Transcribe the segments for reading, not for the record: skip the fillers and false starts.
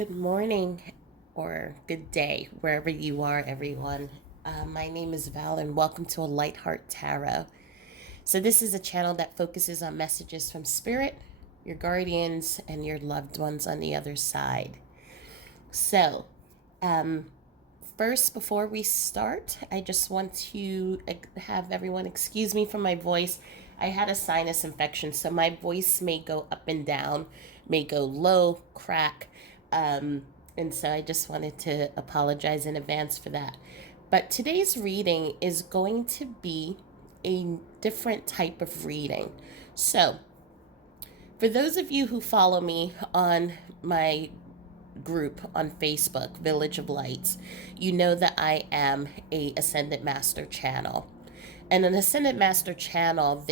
Good morning or good day, wherever you are, everyone. My name is Val, and welcome to A Light Heart Tarot. So, this is a channel that focuses on messages from spirit, your guardians, and your loved ones on the other side. So, um, first, before we start, I just want to have everyone excuse me for my voice. I had a sinus infection, so my voice may go up and down, may go low, crack. Um, and so I just wanted to apologize in advance for that. But today's reading is going to be a different type of reading. So, for those of you who follow me on my group on Facebook, Village of Lights, you know that I am a Ascendant Master channel. And an Ascendant Master channel,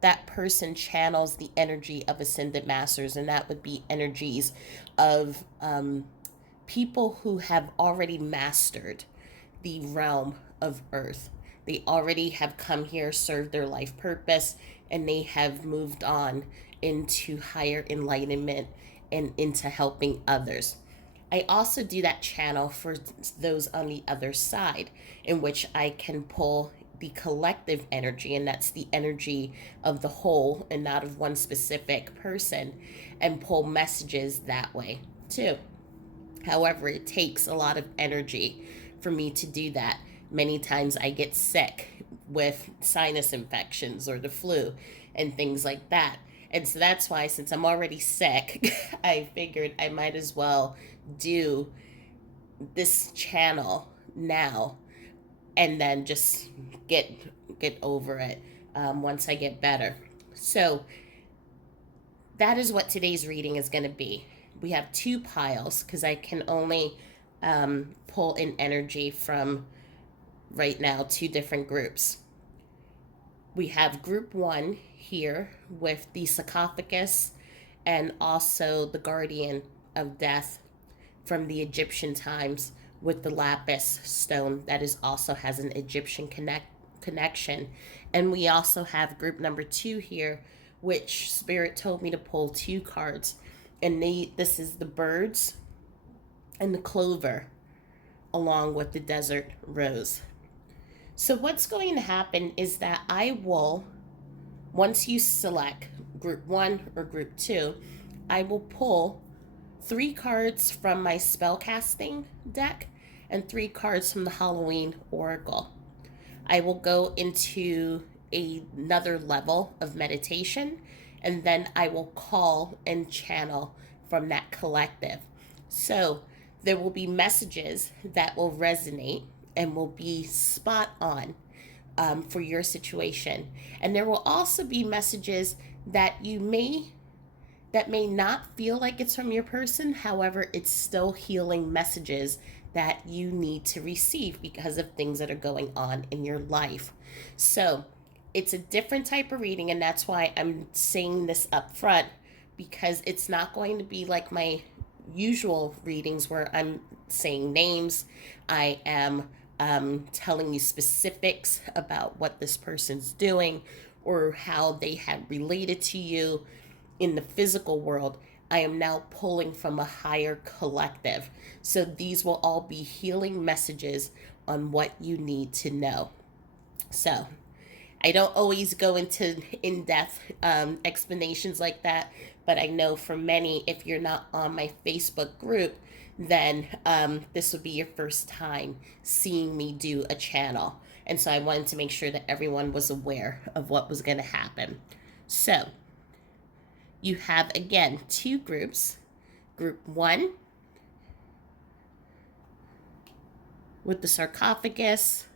that person channels the energy of Ascendant Masters, and that would be energies of people who have already mastered the realm of Earth. They already have come here, served their life purpose, and they have moved on into higher enlightenment and into helping others. I also do that channel for those on the other side, in which I can pull the collective energy, and that's the energy of the whole and not of one specific person, and pull messages that way too. However, it takes a lot of energy for me to do that. Many times I get sick with sinus infections or the flu and things like that. And so that's why, since I'm already sick, I figured I might as well do this channel now and then just get get over it once I get better. So that is what today's reading is going to be. We have two piles because I can only pull in energy from right now two different groups. We have group one here with the sarcophagus and also the guardian of death from the Egyptian times with the lapis stone that is also has an Egyptian connection. And we also have group number two here, which Spirit told me to pull two cards. And this is the birds and the clover along with the desert rose. So what's going to happen is that I will, once you select group one or group two, I will pull three cards from my spellcasting deck and three cards from the Halloween Oracle. I will go into another level of meditation, and then I will call and channel from that collective. So there will be messages that will resonate and will be spot on for your situation. And there will also be messages that may not feel like it's from your person. However, it's still healing messages that you need to receive because of things that are going on in your life. So it's a different type of reading, and that's why I'm saying this up front, because it's not going to be like my usual readings where I'm saying names. I am telling you specifics about what this person's doing or how they have related to you in the physical world. I am now pulling from a higher collective. So these will all be healing messages on what you need to know. So I don't always go into in depth explanations like that, but I know for many, if you're not on my Facebook group, then this would be your first time seeing me do a channel. And so I wanted to make sure that everyone was aware of what was going to happen. So you have, again, two groups. Group one with the sarcophagus,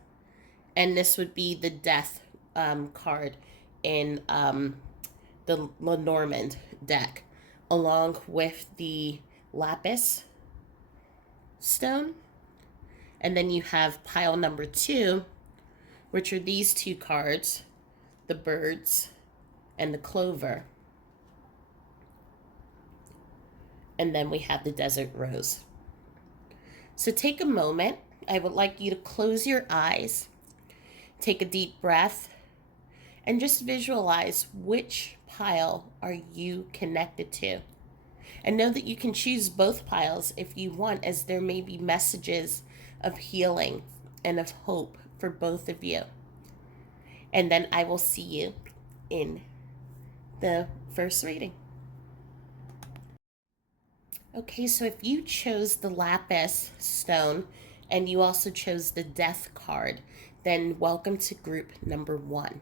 and this would be the death card in the Lenormand deck, along with the lapis stone. And then you have pile number two, which are these two cards, the birds and the clover. And then we have the desert rose. So take a moment. I would like you to close your eyes, take a deep breath, and just visualize which pile are you connected to. And know that you can choose both piles if you want, as there may be messages of healing and of hope for both of you. And then I will see you in the first reading. Okay, so if you chose the lapis stone and you also chose the death card, then welcome to group number 1.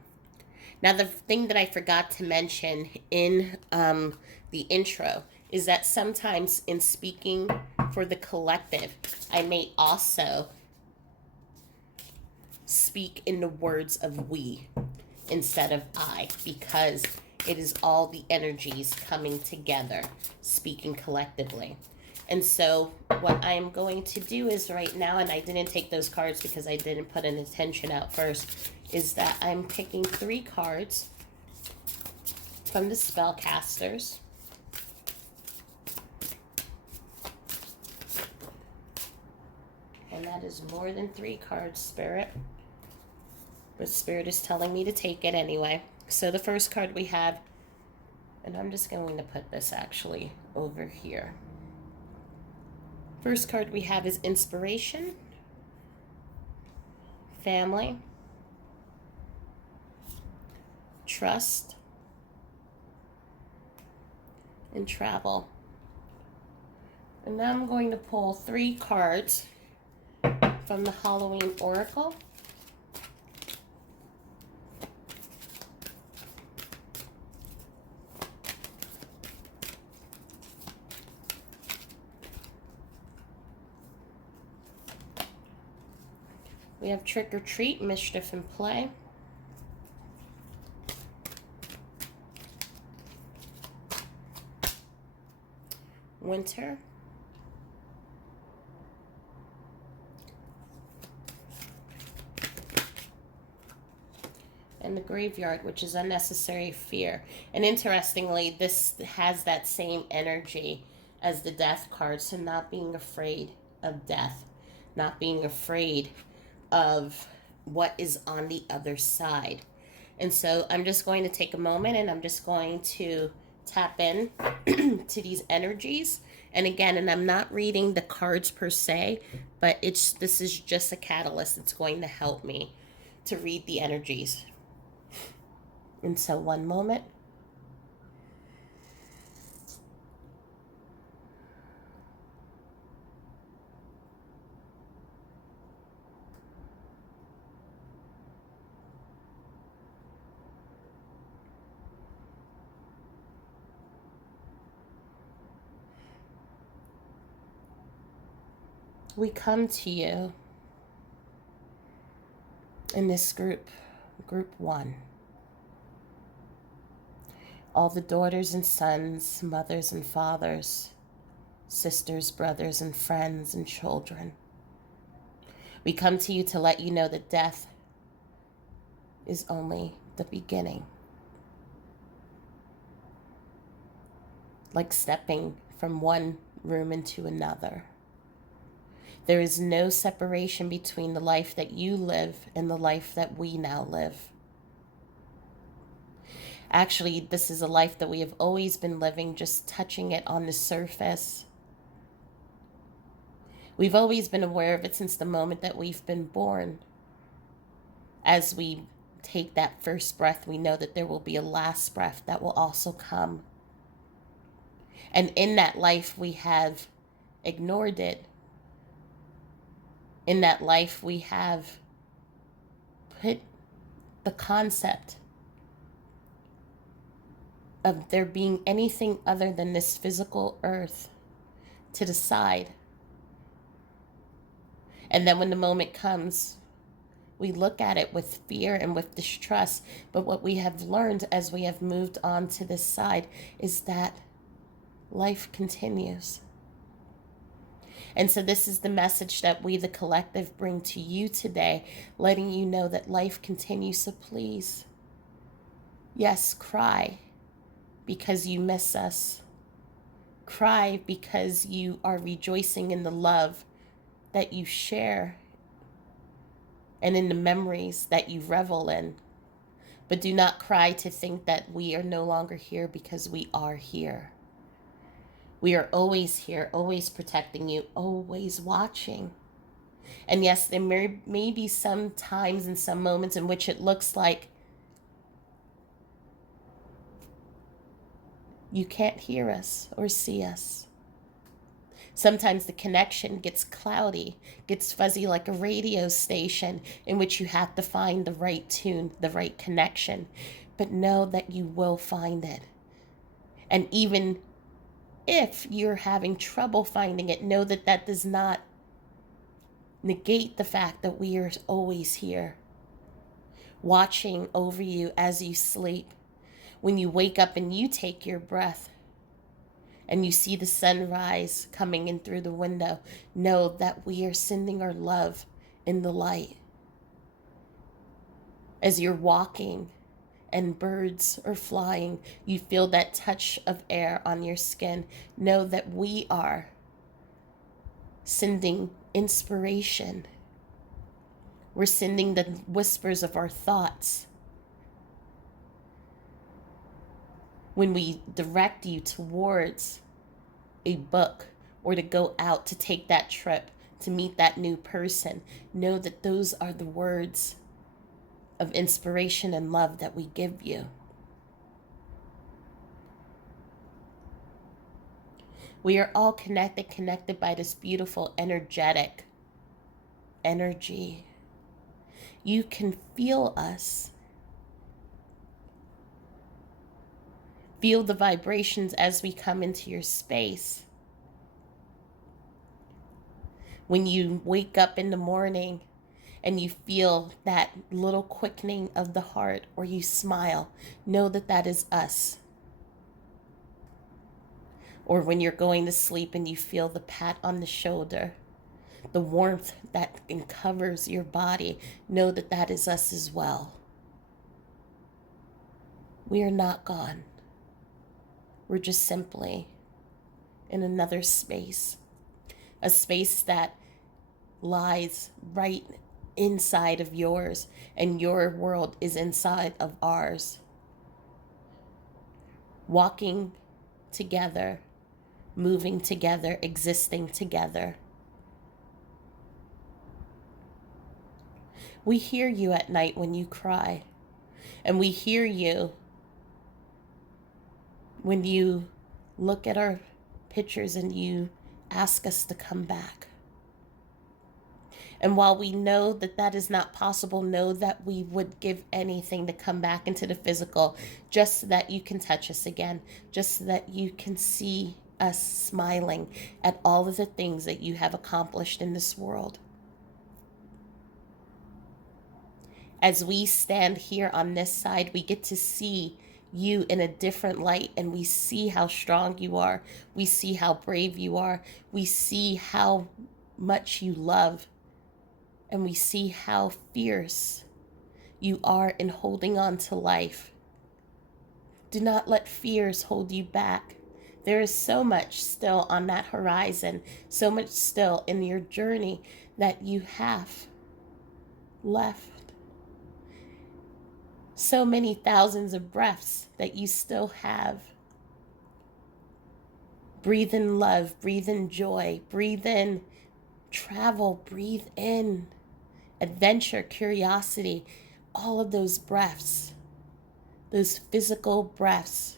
Now, the thing that I forgot to mention in the intro is that sometimes in speaking for the collective, I may also speak in the words of we instead of I, because it is all the energies coming together, speaking collectively. And so what I'm going to do is right now, and I didn't take those cards because I didn't put an intention out first, is that I'm picking 3 cards from the spellcasters. And that is more than 3 cards, Spirit. But Spirit is telling me to take it anyway. So the first card we have, and I'm just going to put this actually over here. First card we have is inspiration, family, trust, and travel. And now I'm going to pull 3 cards from the Halloween Oracle. We have Trick or Treat, Mischief and Play. Winter. And the Graveyard, which is Unnecessary Fear. And interestingly, this has that same energy as the Death card, so not being afraid of death, not being afraid of what is on the other side. And so I'm just going to take a moment and I'm just going to tap in to these energies. And again, and I'm not reading the cards per se, but this is just a catalyst. It's going to help me to read the energies. And so one moment. We come to you in this group 1. All the daughters and sons, mothers and fathers, sisters, brothers and friends and children. We come to you to let you know that death is only the beginning. Like stepping from one room into another. There is no separation between the life that you live and the life that we now live. Actually, this is a life that we have always been living, just touching it on the surface. We've always been aware of it since the moment that we've been born. As we take that first breath, we know that there will be a last breath that will also come. And in that life, we have ignored it. In that life, we have put the concept of there being anything other than this physical earth to the side. And then when the moment comes, we look at it with fear and with distrust. But what we have learned as we have moved on to this side is that life continues. And so this is the message that we, the collective, bring to you today, letting you know that life continues. So please, yes, cry because you miss us. Cry because you are rejoicing in the love that you share and in the memories that you revel in. But do not cry to think that we are no longer here, because we are here. We are always here, always protecting you, always watching. And yes, there may be some times and some moments in which it looks like you can't hear us or see us. Sometimes the connection gets cloudy, gets fuzzy like a radio station in which you have to find the right tune, the right connection. But know that you will find it. And even if you're having trouble finding it, know that that does not negate the fact that we are always here, watching over you as you sleep. When you wake up and you take your breath and you see the sunrise coming in through the window, know that we are sending our love in the light. As you're walking and birds are flying, you feel that touch of air on your skin. Know that we are sending inspiration. We're sending the whispers of our thoughts. When we direct you towards a book or to go out to take that trip, to meet that new person, know that those are the words of inspiration and love that we give you. We are all connected by this beautiful energetic energy. You can feel us. Feel the vibrations as we come into your space. When you wake up in the morning and you feel that little quickening of the heart or you smile, know that that is us. Or when you're going to sleep and you feel the pat on the shoulder, the warmth that covers your body, know that that is us as well. We are not gone. We're just simply in another space, a space that lies right inside of yours, and your world is inside of ours. Walking together, moving together, existing together. We hear you at night when you cry, and we hear you when you look at our pictures and you ask us to come back. And while we know that that is not possible, know that we would give anything to come back into the physical, just so that you can touch us again, just so that you can see us smiling at all of the things that you have accomplished in this world. As we stand here on this side, we get to see you in a different light, and we see how strong you are. We see how brave you are. We see how much you love, and we see how fierce you are in holding on to life. Do not let fears hold you back. There is so much still on that horizon, so much still in your journey that you have left. So many thousands of breaths that you still have. Breathe in love, breathe in joy, breathe in travel, breathe in adventure, curiosity. All of those breaths, those physical breaths,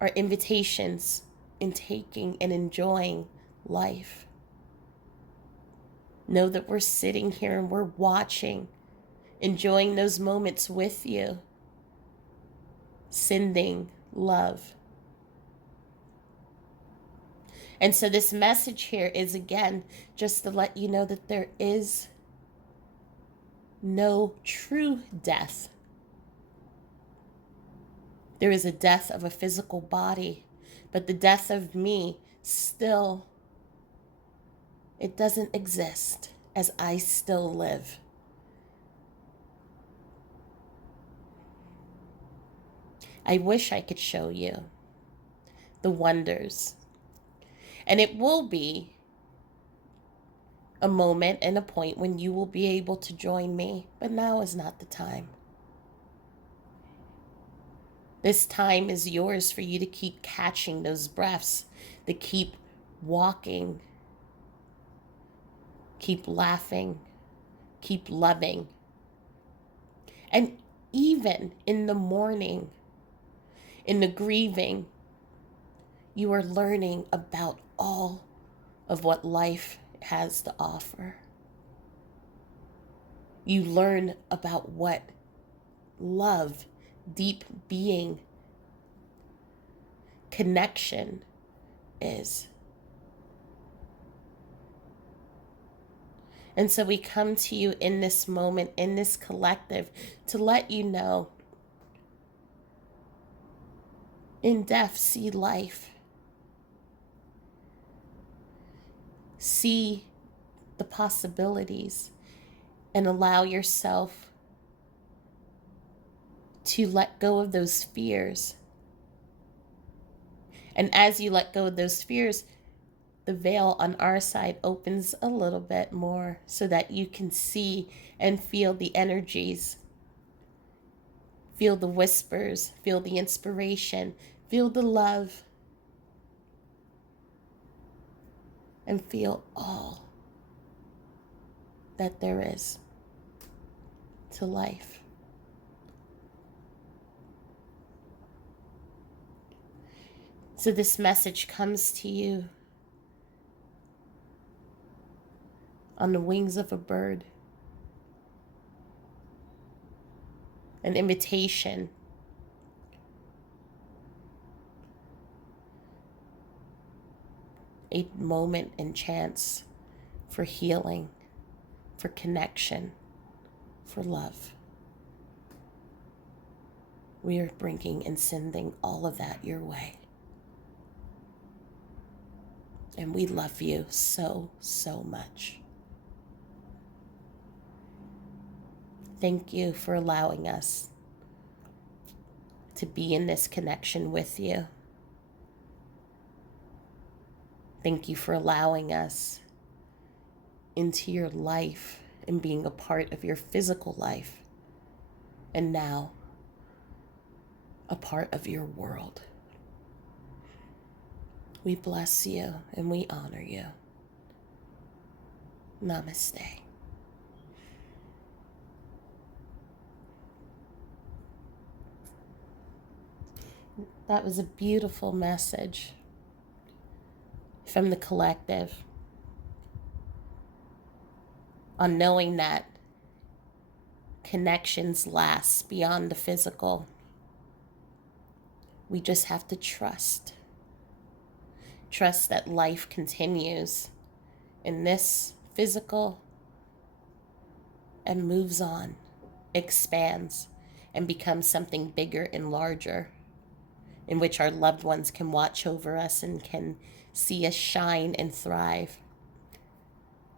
are invitations in taking and enjoying life. Know that we're sitting here and we're watching, enjoying those moments with you, sending love. And so this message here is, again, just to let you know that there is no true death. There is a death of a physical body, but the death of me still, it doesn't exist, as I still live. I wish I could show you the wonders. And it will be a moment and a point when you will be able to join me, but now is not the time. This time is yours for you to keep catching those breaths, to keep walking, keep laughing, keep loving. And even in the mourning, in the grieving, you are learning about all of what life has to offer. You learn about what love, deep being, connection is. And so we come to you in this moment, in this collective, to let you know, in death, see life. See the possibilities and allow yourself to let go of those fears. And as you let go of those fears, the veil on our side opens a little bit more so that you can see and feel the energies, feel the whispers, feel the inspiration, feel the love, and feel all that there is to life. So this message comes to you on the wings of a bird, an invitation, a moment and chance for healing, for connection, for love. We are bringing and sending all of that your way. And we love you so, so much. Thank you for allowing us to be in this connection with you. Thank you for allowing us into your life and being a part of your physical life. And now, a part of your world. We bless you and we honor you. Namaste. That was a beautiful message from the collective on knowing that connections last beyond the physical. We just have to trust. Trust that life continues in this physical and moves on, expands, and becomes something bigger and larger, in which our loved ones can watch over us and can see us shine and thrive,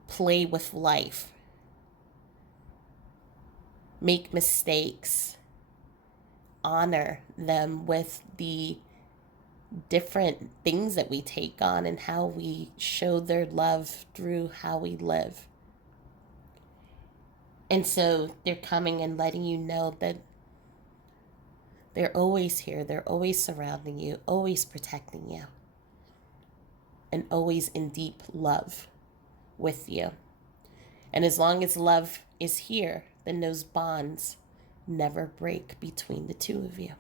play with life, make mistakes, honor them with the different things that we take on and how we show their love through how we live. And so they're coming and letting you know that they're always here, they're always surrounding you, always protecting you, and always in deep love with you. And as long as love is here, then those bonds never break between the two of you.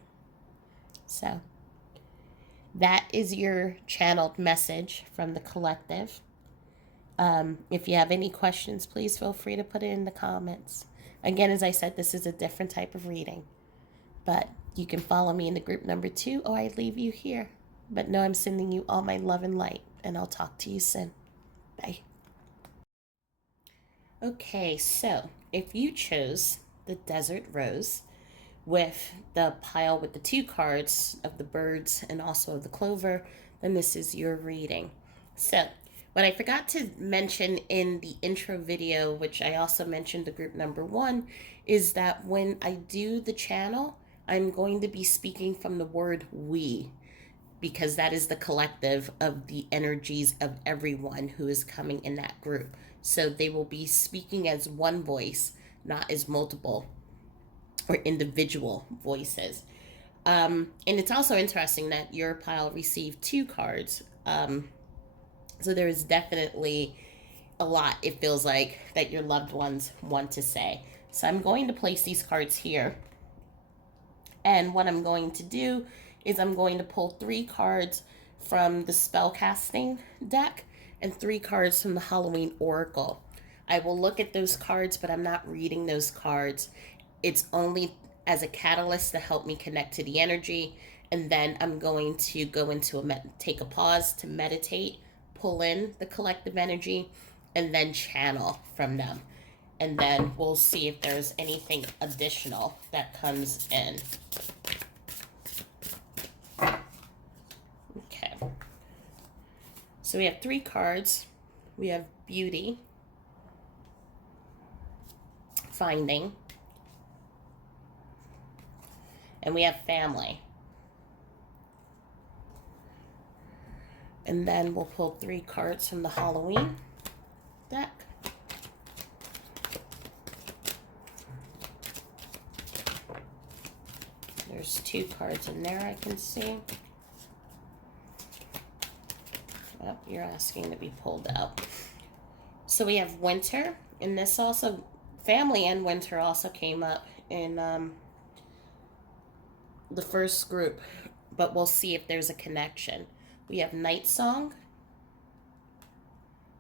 So that is your channeled message from the collective. If you have any questions, please feel free to put it in the comments. Again, as I said, this is a different type of reading, but you can follow me in the group number 2, or I leave you here. But know I'm sending you all my love and light, and I'll talk to you soon. Bye. Okay, so if you chose the Desert Rose with the pile with the 2 cards of the birds and also of the clover, then this is your reading. So what I forgot to mention in the intro video, which I also mentioned the group number 1, is that when I do the channel, I'm going to be speaking from the word we, because that is the collective of the energies of everyone who is coming in that group. So they will be speaking as one voice, not as multiple or individual voices. And it's also interesting that your pile received two cards. So there is definitely a lot, it feels like, that your loved ones want to say. So I'm going to place these cards here. And what I'm going to do is I'm going to pull 3 cards from the spellcasting deck and 3 cards from the Halloween Oracle. I will look at those cards, but I'm not reading those cards. It's only as a catalyst to help me connect to the energy. And then I'm going to go into take a pause to meditate, pull in the collective energy, and then channel from them. And then we'll see if there's anything additional that comes in. Okay. So we have 3 cards. We have beauty, finding, and we have family. And then we'll pull 3 cards from the Halloween deck. There's 2 cards in there I can see. Oh, you're asking to be pulled out. So we have winter, and this also, family and winter also came up in the first group, but we'll see if there's a connection. We have night song,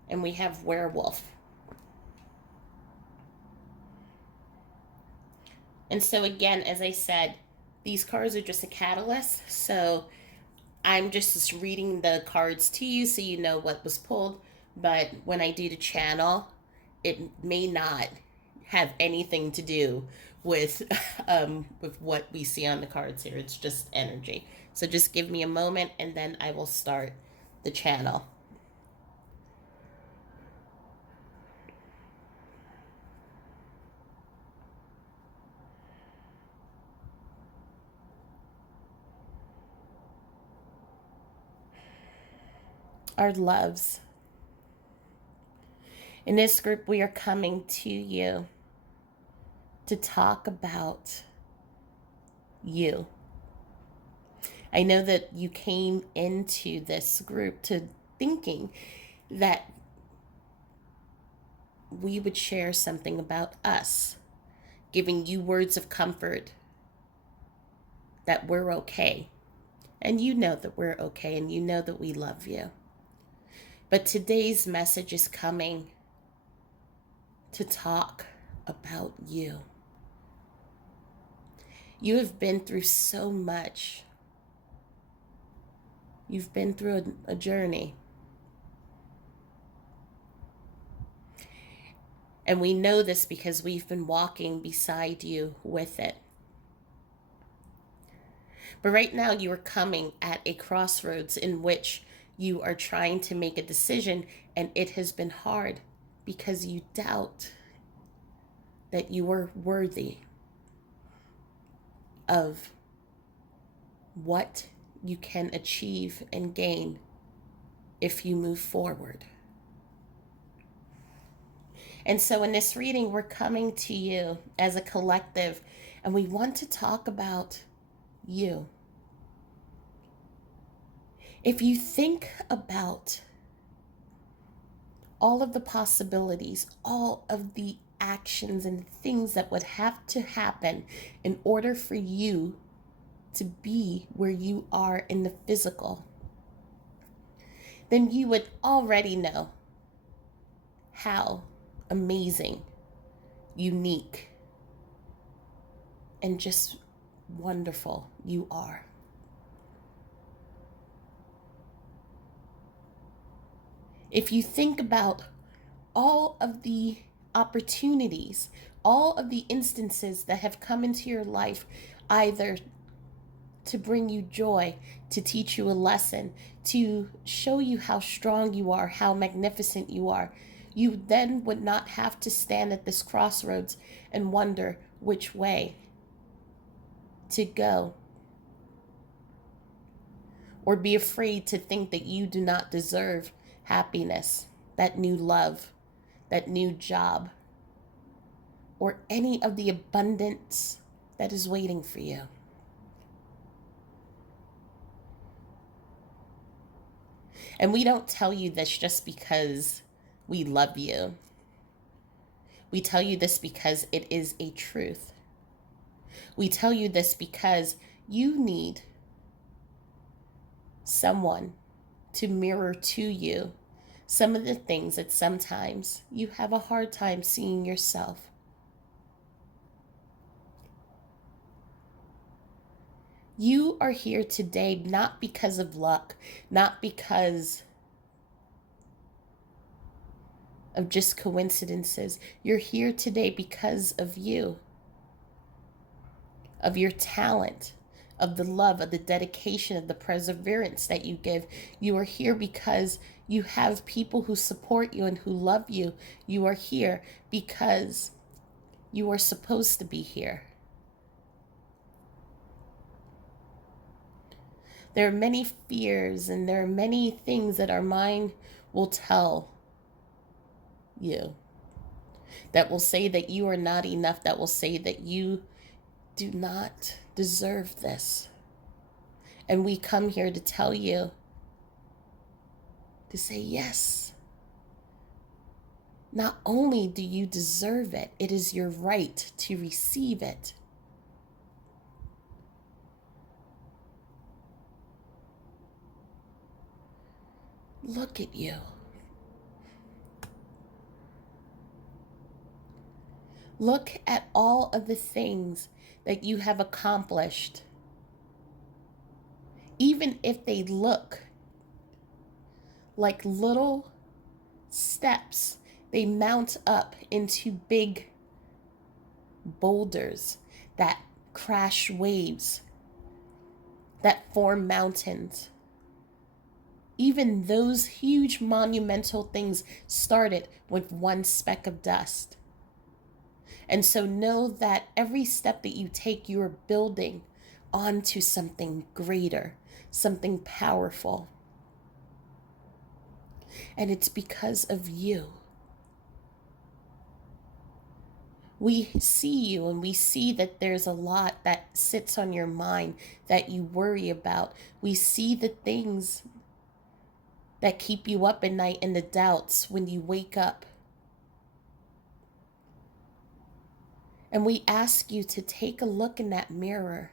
and we have werewolf. And so again, as I said, these cards are just a catalyst. So I'm just reading the cards to you so you know what was pulled. But when I do the channel, it may not have anything to do with what we see on the cards here. It's just energy. So just give me a moment and then I will start the channel. Our loves. In this group, we are coming to you to talk about you. I know that you came into this group to thinking that we would share something about us, giving you words of comfort that we're okay. And you know that we're okay, and you know that we love you. But today's message is coming to talk about you. You have been through so much. You've been through a journey. And we know this because we've been walking beside you with it. But right now you are coming at a crossroads in which you are trying to make a decision, and it has been hard because you doubt that you are worthy of what you can achieve and gain if you move forward. And so in this reading, we're coming to you as a collective, and we want to talk about you. If you think about all of the possibilities, all of the actions and things that would have to happen in order for you to be where you are in the physical, then you would already know how amazing, unique, and just wonderful you are. If you think about all of the opportunities, all of the instances that have come into your life, either to bring you joy, to teach you a lesson, to show you how strong you are, how magnificent you are, you then would not have to stand at this crossroads and wonder which way to go, or be afraid to think that you do not deserve happiness, that new love, that new job, or any of the abundance that is waiting for you. And we don't tell you this just because we love you. We tell you this because it is a truth. We tell you this because you need someone to mirror to you some of the things that sometimes you have a hard time seeing yourself. You are here today not because of luck, not because of just coincidences. You're here today because of you, of your talent, of the love, of the dedication, of the perseverance that you give. You are here because you have people who support you and who love you. You are here because you are supposed to be here. There are many fears and there are many things that our mind will tell you, that will say that you are not enough, that will say that you do not deserve this. And we come here to tell you to say yes. Not only do you deserve it, it is your right to receive it. Look at you. Look at all of the things that you have accomplished. Even if they look like little steps, they mount up into big boulders that crash waves, that form mountains. Even those huge monumental things started with one speck of dust. And so know that every step that you take, you are building onto something greater, something powerful. And it's because of you. We see you and we see that there's a lot that sits on your mind that you worry about. We see the things that keep you up at night and the doubts when you wake up. And we ask you to take a look in that mirror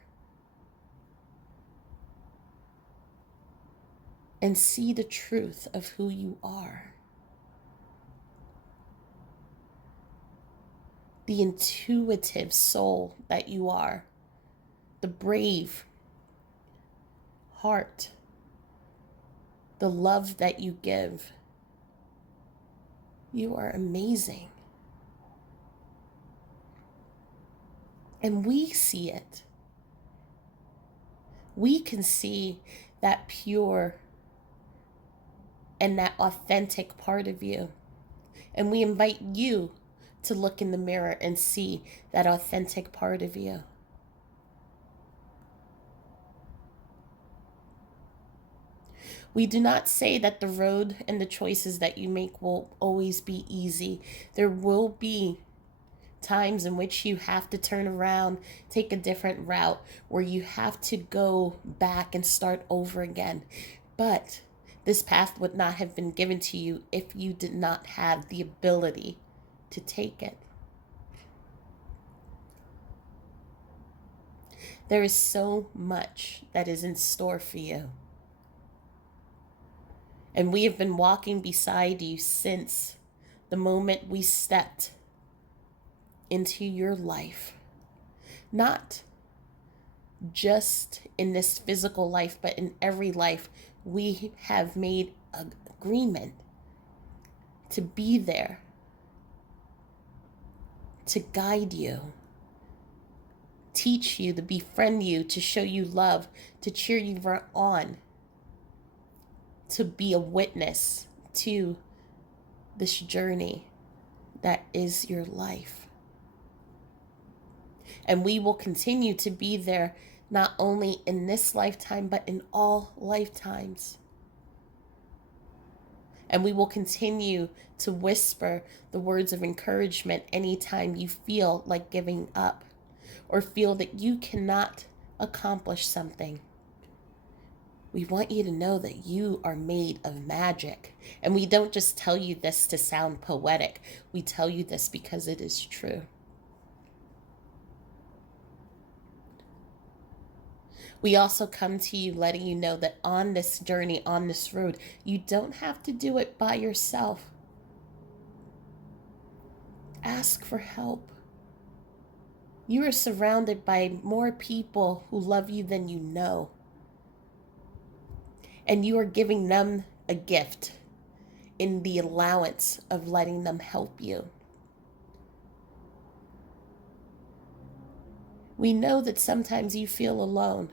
and see the truth of who you are. The intuitive soul that you are, the brave heart, the love that you give. You are amazing. And we see it. We can see that pure and that authentic part of you. And we invite you to look in the mirror and see that authentic part of you. We do not say that the road and the choices that you make will always be easy. There will be times in which you have to turn around, take a different route, where you have to go back and start over again. But this path would not have been given to you if you did not have the ability to take it. There is so much that is in store for you. And we have been walking beside you since the moment we stepped into your life. Not just in this physical life, but in every life. We have made an agreement to be there, to guide you, teach you, to befriend you, to show you love, to cheer you on, to be a witness to this journey that is your life. And we will continue to be there, not only in this lifetime, but in all lifetimes. And we will continue to whisper the words of encouragement anytime you feel like giving up or feel that you cannot accomplish something. We want you to know that you are made of magic. And we don't just tell you this to sound poetic. We tell you this because it is true. We also come to you letting you know that on this journey, on this road, you don't have to do it by yourself. Ask for help. You are surrounded by more people who love you than you know. And you are giving them a gift in the allowance of letting them help you. We know that sometimes you feel alone.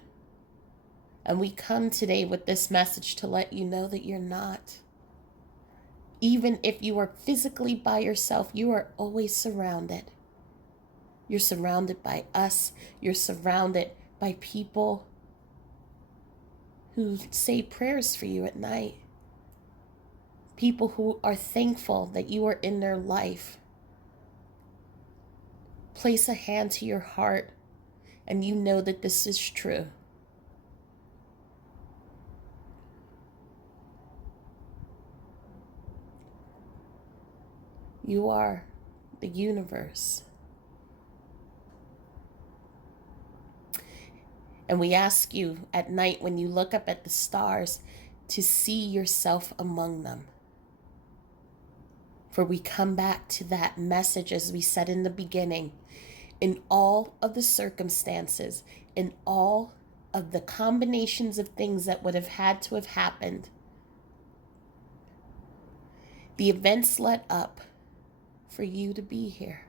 And we come today with this message to let you know that you're not. Even if you are physically by yourself, you are always surrounded. You're surrounded by us. You're surrounded by people who say prayers for you at night. People who are thankful that you are in their life. Place a hand to your heart and you know that this is true. You are the universe. And we ask you at night when you look up at the stars to see yourself among them. For we come back to that message as we said in the beginning. In all of the circumstances, in all of the combinations of things that would have had to have happened, the events led up for you to be here.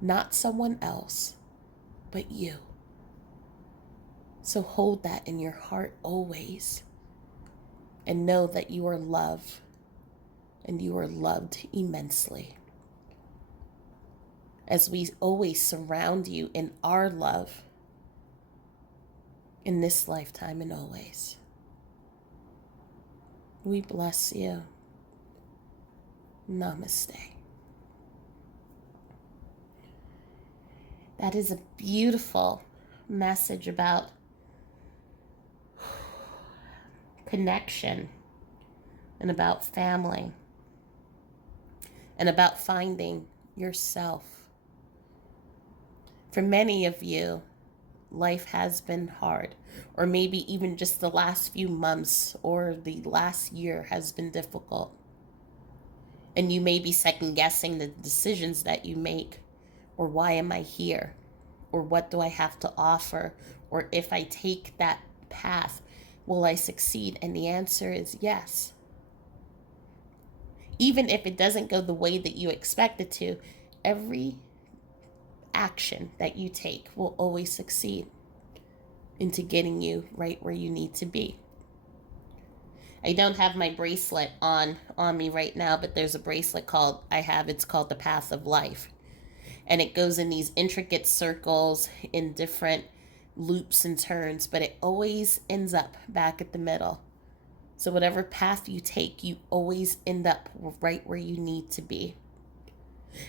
Not someone else, but you. So hold that in your heart always and know that you are loved and you are loved immensely. As we always surround you in our love in this lifetime and always. We bless you. Namaste. That is a beautiful message about connection and about family and about finding yourself. For many of you, life has been hard, or maybe even just the last few months or the last year has been difficult. And you may be second guessing the decisions that you make, or why am I here? Or what do I have to offer? Or if I take that path, will I succeed? And the answer is yes. Even if it doesn't go the way that you expect it to, every action that you take will always succeed into getting you right where you need to be. I don't have my bracelet on me right now, but there's a bracelet it's called the Path of Life. And it goes in these intricate circles in different loops and turns, but it always ends up back at the middle. So whatever path you take, you always end up right where you need to be.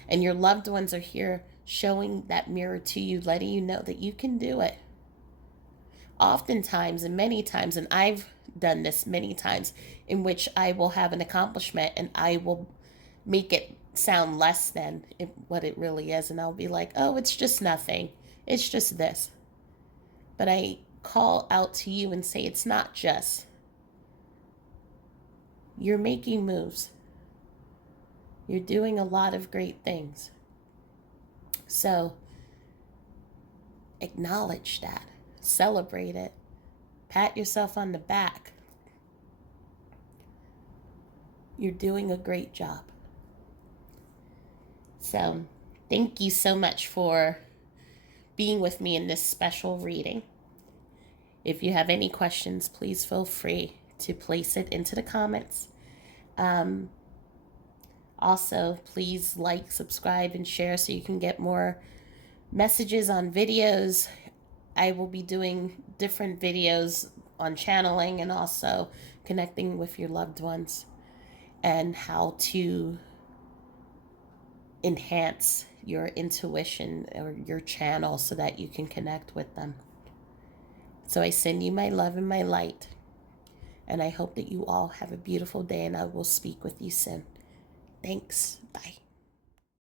And your loved ones are here showing that mirror to you, letting you know that you can do it. Oftentimes and many times, and I've done this many times, in which I will have an accomplishment and I will make it sound less than what it really is. And I'll be like, oh, it's just nothing. It's just this. But I call out to you and say, it's not just. You're making moves. You're doing a lot of great things. So acknowledge that. Celebrate it. Pat yourself on the back. You're doing a great job. So thank you so much for being with me in this special reading. If you have any questions, please feel free to place it into the comments. Also, please like, subscribe, and share so you can get more messages on videos. I will be doing different videos on channeling and also connecting with your loved ones and how to enhance your intuition or your channel so that you can connect with them. So I send you my love and my light. And I hope that you all have a beautiful day, and I will speak with you soon. Thanks. Bye.